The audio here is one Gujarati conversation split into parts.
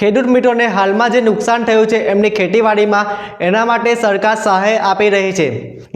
ખેડૂત મિત્રોને હાલમાં જે નુકસાન થયું છે એમની ખેતીવાડીમાં એના માટે સરકાર સહાય આપી રહી છે।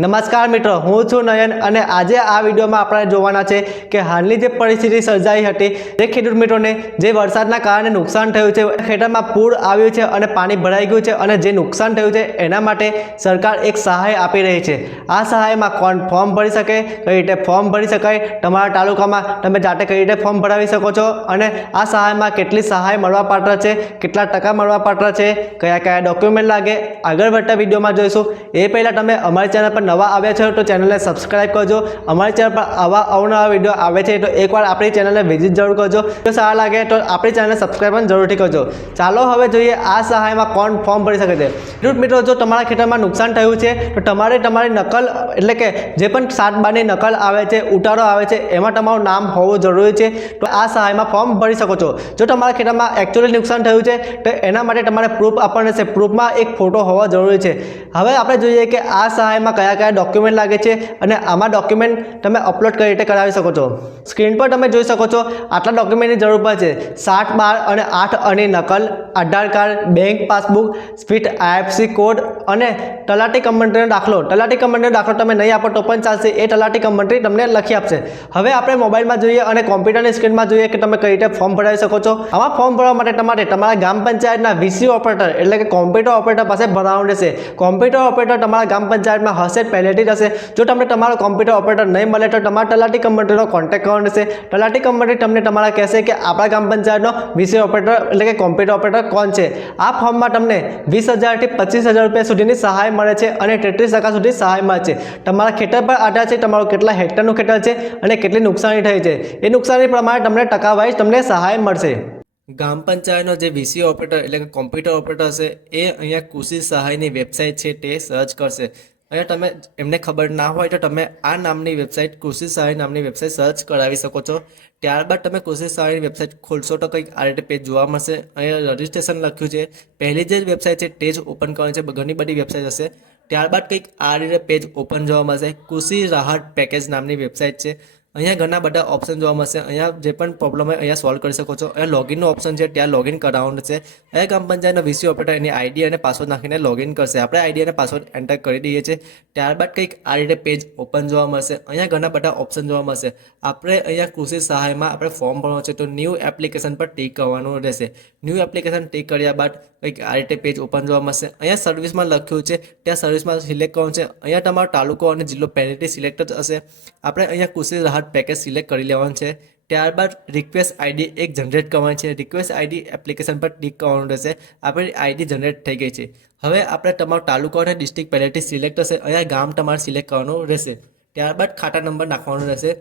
નમસ્કાર મિત્રો, હું છું નયન અને આજે આ વિડીયોમાં આપણે જોવાના છે કે હાલની જે પરિસ્થિતિ સર્જાઈ હતી તે ખેડૂત મિત્રોને જે વરસાદના કારણે નુકસાન થયું છે, ખેતરમાં પૂર આવ્યું છે અને પાણી ભરાઈ ગયું છે અને જે નુકસાન થયું છે એના માટે સરકાર એક સહાય આપી રહી છે। આ સહાયમાં કોણ ફોર્મ ભરી શકે, કઈ રીતે ફોર્મ ભરી શકાય, તમારા તાલુકામાં તમે જાતે કઈ રીતે ફોર્મ ભરાવી શકો છો અને આ સહાયમાં કેટલી સહાય મળવાપાત્ર છે, કેટલા ટકા મળવાપાત્ર છે, કયા કયા ડોક્યુમેન્ટ લાગે, આગળ વધતા વિડીયોમાં જોઈશું। એ પહેલાં તમે અમારી ચેનલ પર નવા આવ્યા છો તો ચેનલને સબસ્ક્રાઈબ કરજો। અમારી ચેનલ પર આવા અવનવા વિડીયો આવે છે તો એકવાર આપણી ચેનલને વિઝિટ જરૂર કરજો। જો સારા લાગે તો આપણી ચેનલને સબસ્ક્રાઈબ પણ જરૂરથી કરજો। ચાલો હવે જોઈએ આ સહાયમાં કોણ ફોર્મ ભરી શકે છે। ખેડૂત મિત્રો, જો તમારા ખેતરમાં નુકસાન થયું છે તો તમારે તમારી નકલ એટલે કે જે પણ 7/12ની નકલ આવે છે, ઉતારો આવે છે, એમાં તમારું નામ હોવું જરૂરી છે, તો આ સહાયમાં ફોર્મ ભરી શકો છો। જો તમારા ખેતરમાં એકચ્યુઅલી નુકસાન થયું છે તો એના માટે તમારે પ્રૂફ આપવાનું છે, પ્રૂફમાં એક ફોટો હોવો જરૂરી છે। હવે આપણે જોઈએ કે આ સહાયમાં કયા કયા ડોક્યુમેન્ટ લાગે છે અને આમાં ડોક્યુમેન્ટ તમે અપલોડ કઈ રીતે કરાવી શકો છો। સ્ક્રીન પર તમે જોઈ શકો છો આટલા ડોક્યુમેન્ટની જરૂર પડશે। 7, 12 અને 8 અની નકલ, Aadhaar card, bank passbook, speed IFSC code અને તલાટી કમ મંત્રીનો દાખલો। તલાટી કમ મંત્રીનો દાખલો તમે નહીં આપો તો પણ ચાલશે, એ તલાટી કમ મંત્રી તમને લખી આપશે। હવે આપણે મોબાઈલમાં જોઈએ અને કોમ્પ્યુટરની સ્ક્રીનમાં જોઈએ કે તમે કઈ રીતે ફોર્મ ભરાવી શકો છો। આમાં ફોર્મ ભરવા માટે તમારે તમારા ગ્રામ પંચાયતના VC ઓપરેટર એટલે કે કોમ્પ્યુટર ઓપરેટર પાસે ભરાવવાનું રહેશે। કોમ્પ્યુટર ઓપરેટર તમારા ગ્રામ પંચાયતમાં હશે, પહેલેથી જ હશે। જો તમને તમારો કોમ્પ્યુટર ઓપરેટર નહીં મળે તો તમારા તલાટી કમ મંત્રીનો કોન્ટેક્ટ કરવાનો રહેશે। તલાટી કમ મંત્રી તમને તમારા કહેશે કે આપણા ગ્રામ પંચાયતનો VC ઓપરેટર એટલે કે કોમ્પ્યુટર ઓપરેટર કોણ છે। આ ફોર્મમાં તમને 20,000 થી 25,000 રૂપિયા સુધીની સહાય મળે છે અને 33% સુધી સહાય મળે છે। તમારા ખેતર પર આધાર છે, તમારું કેટલા હેક્ટરનું ખેતર છે અને કેટલી નુકસાની થઈ છે, એ નુકસાની પ્રમાણે તમને ટકાવાઇઝ તમને સહાય મળશે। ગ્રામ પંચાયતનો જે VC ઓપરેટર એટલે કે કોમ્પ્યુટર ઓપરેટર હશે એ અહીંયા કૃષિ સહાયની વેબસાઇટ છે તે સર્ચ કરશે। અહીંયા તમે એમને ખબર ના હોય તો તમે આ નામની વેબસાઇટ, કૃષિ સહાય નામની વેબસાઇટ સર્ચ કરાવી શકો છો। ત્યારબાદ તમે કૃષિ સહાયની વેબસાઇટ ખોલશો તો કંઈક આ રીતે પેજ જોવા મળશે। અહીંયા રજિસ્ટ્રેશન લખ્યું છે, પહેલી જે વેબસાઇટ છે તે જ ઓપન કરવાની છે, ઘણી બધી વેબસાઇટ હશે। ત્યારબાદ કંઈક આ રીતે પેજ ઓપન જોવા મળશે। કૃષિ રાહત પેકેજ નામની વેબસાઇટ છે। અહીંયા ઘણા બધા ઓપ્શન જોવા મળશે। અહીંયા જે પણ પ્રોબ્લેમ હોય અહીંયા સોલ્વ કરી શકો છો। અહીંયા લોગિનનો ઓપ્શન છે, ત્યાં લોગિન કરાવવાનું છે। અહીંયા ગ્રામ પંચાયતનો VC ઓપરેટર એની ID અને પાસવર્ડ નાખીને લોગિન કરશે। આપણે ID અને પાસવર્ડ એન્ટર કરી દઈએ છીએ। ત્યારબાદ કંઈક આ રીતે પેજ ઓપન જોવા મળશે। અહીંયા ઘણા બધા ઓપ્શન જોવા મળશે। આપણે અહીંયા કૃષિ સહાયમાં આપણે ફોર્મ ભરવાનું છે તો ન્યૂ એપ્લિકેશન પર ટિક કરવાનું રહેશે। ન્યૂ એપ્લિકેશન ટિક કર્યા બાદ કંઈક આ રીતે પેજ ઓપન જોવા મળશે। અહીંયા સર્વિસમાં લખ્યું છે ત્યાં સર્વિસમાં સિલેક્ટ કરવાનું છે। અહીંયા તમારો તાલુકો અને જિલ્લો પહેલેથી સિલેક્ટ જ હશે। આપણે અહીંયા કૃષિ રાહત પેકેજ સિલેક્ટ કરી લેવાનું છે। ત્યારબાદ રિક્વેસ્ટ ID એક જનરેટ કરવાની છે। રિક્વેસ્ટ ID એપ્લિકેશન પર ક્લિક કરવાનું રહેશે। આપણી ID જનરેટ થઈ ગઈ છે। હવે આપણે તમારો તાલુકો અને ડિસ્ટ્રિક્ટ પહેલેથી સિલેક્ટ હશે, અહીંયા ગામ તમારે સિલેક્ટ કરવાનું રહેશે। ત્યારબાદ ખાતા નંબર નાખવાનો રહેશે।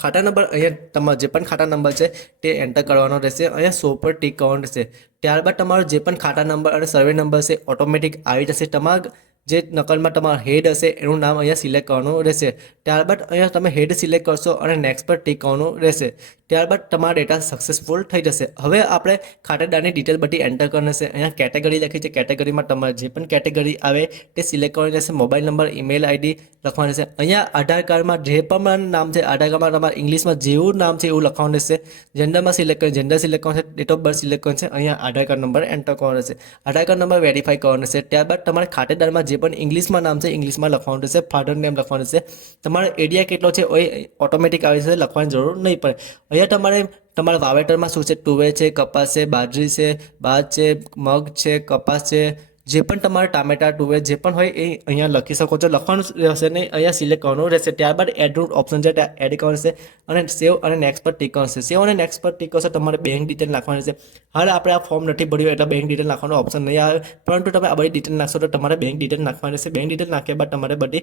ખાતા નંબર અહીંયા તમારો જે પણ ખાતા નંબર છે તે એન્ટર કરવાનો રહેશે। અહીંયા 100 પર ટિક કરવાનું રહેશે। ત્યારબાદ તમારો જે પણ ખાતા નંબર અને સર્વે નંબર છે ઓટોમેટિક આવી જશે। તમારા જે નકલમાં તમારા હેડ હશે એનું નામ અહીંયા સિલેક્ટ કરવાનું રહેશે। ત્યારબાદ અહીંયા તમે હેડ સિલેક્ટ કરશો અને નેક્સ્ટ પર ટિક કરવાનું રહેશે। ત્યારબાદ તમારા ડેટા સક્સેસફુલ થઈ જશે। હવે આપણે ખાતેદારની ડિટેલ બધી એન્ટર કરવાની છે। અહીંયા કેટેગરી લખી છે, કેટેગરીમાં તમારે જે પણ કેટેગરી આવે તે સિલેક્ટ કરવાની રહેશે। મોબાઈલ નંબર, ઈમેલ ID લખવાનું રહેશે। અહીંયા આધાર કાર્ડમાં જે પણ નામ છે, આધાર કાર્ડમાં તમારે ઇંગ્લિશમાં જેવું નામ છે એવું લખવાનું રહેશે। જેન્ડરમાં સિલેક્ટ કરી, જેન્ડર સિલેક્ટ કરવાનું છે, ડેટ ઓફ બર્થ સિલેક્ટ કરવાનું છે। અહીંયા આધાર કાર્ડ નંબર એન્ટર કરવાનો રહેશે। આધાર કાર્ડ નંબર વેરીફાઈ કરવાનો રહેશે। ત્યારબાદ તમારે ખાતેદારમાં જે પણ ઇંગ્લિશમાં નામ છે ઇંગ્લિશમાં લખવાનું રહેશે। ફાધર નેમ લખવાનું રહેશે। તમારો એરિયા કેટલો છે એ ઓટોમેટિક આવી જશે, લખવાની જરૂર નહીં પડે। અહીંયા તમારે તમારા વાવેતરમાં શું છે, તુવેર છે, કપાસ છે, બાજરી છે, ભાત છે, મગ છે, કપાસ છે, જે પણ તમારે ટામેટા, તુવેર જે પણ હોય એ અહીંયા લખી શકો છો। લખવાનું રહેશે નહીં, અહીંયા સિલેક્ટ કરવાનું રહેશે। ત્યારબાદ એડનું ઓપ્શન છે ત્યાં એડ કરવાનું છે અને સેવ અને નેક્સ્ટ પર ટિક કરવાનું છે। સેવ અને નેક્સ્ટ પર ટિક કરશો તમારે બેંક ડિટેલ નાખવાની છે। હાલ આપણે આ ફોર્મ નથી ભર્યું એટલે બેંક ડિટેલ નાખવાનો ઓપ્શન નહીં આવે, પરંતુ તમે આ બધી ડિટેલ નાખશો તો તમારે બેંક ડિટેલ નાખવાની રહેશે। બેંક ડિટેલ નાખ્યા બાદ તમારે બધી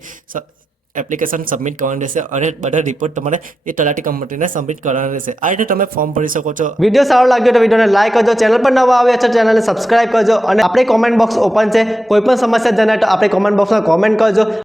એપ્લિકેશન સબમિટ કરવાની રહેશે અને બધા રિપોર્ટ તમારે એ તલાટી કંપનીને સબમિટ કરવાના રહેશે। આ રીતે તમે ફોર્મ ભરી શકો છો। વિડીયો સારો લાગ્યો તો વિડીયોને લાઈક કરજો, ચેનલ પર નવા આવ્યા છો ચેનલને સબસ્ક્રાઇબ કરજો અને આપણે કોમેન્ટ બોક્સ ઓપન છે, કોઈ પણ સમસ્યા જણાય તો આપણે કોમેન્ટ બોક્સમાં કોમેન્ટ કરજો।